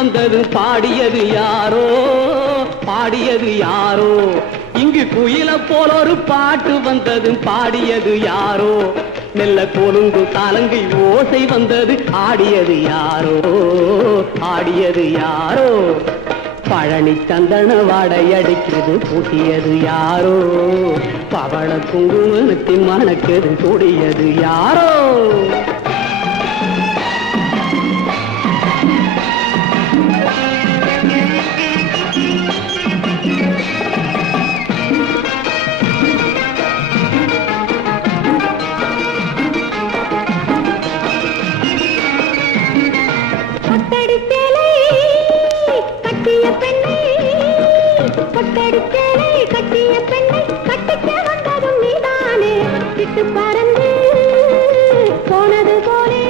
வந்தது பாடியது யாரோ, பாடியது யாரோ. இங்கு குயில போல ஒரு பாட்டு வந்தது பாடியது யாரோ. மெல்ல கொலுங்கு தாளங்கை ஓசை வந்தது ஆடியது யாரோ, ஆடியது யாரோ. பழனி சந்தன வாடையடிக்கிறது பூட்டியது யாரோ. பவள குங்குமத்தின் மணக்குது கூடியது யாரோ. கட்டிய பெண்ணை கட்டிக்க வந்ததும் நீதானே. விட்டு பறந்து போனது போலே,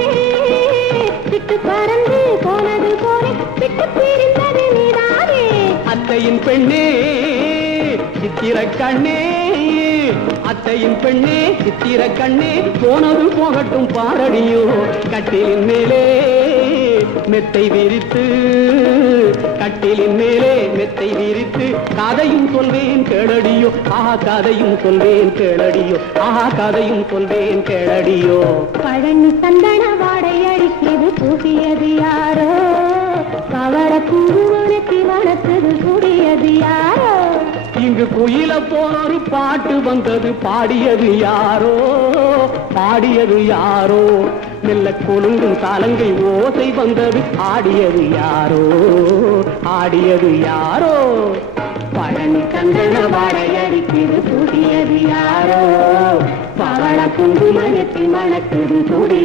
விட்டு பறந்து போனது போலே, விட்டு பிரிந்தது நீதானே. அத்தையின் பெண்ணே சித்திர கண்ணே, அத்தையின் பெண்ணே சித்திர கண்ணே, போனது போகட்டும் பாரடியோ. கட்டிலின் மேலே மெத்தை விரித்து, கட்டிலின் மேலே மெத்தை விரித்து, கதையும் சொல்வேன் கேளடியோ. ஆஹா கதையும் சொல்வேன் கேளடியோ, ஆஹா கதையும் சொல்வேன் கேளடியோ. பழனி சந்தன வாடை அடிக்கிறது பூசியது யாரோ. பவள குங்குமத்தில் மணக்குது கூடியது யாரோ. இங்கு குயில போன ஒரு பாட்டு வந்தது பாடியது யாரோ, பாடியது யாரோ. மெல்ல கொலுங்கும் தாளங்கை ஓசை வந்தது ஆடியது யாரோ, ஆடியது யாரோ. பழனி சந்தன வாடையடிக்கிறது கூடியது யாரோ. பவள குங்குமத்தில் மணக்குது கூடியது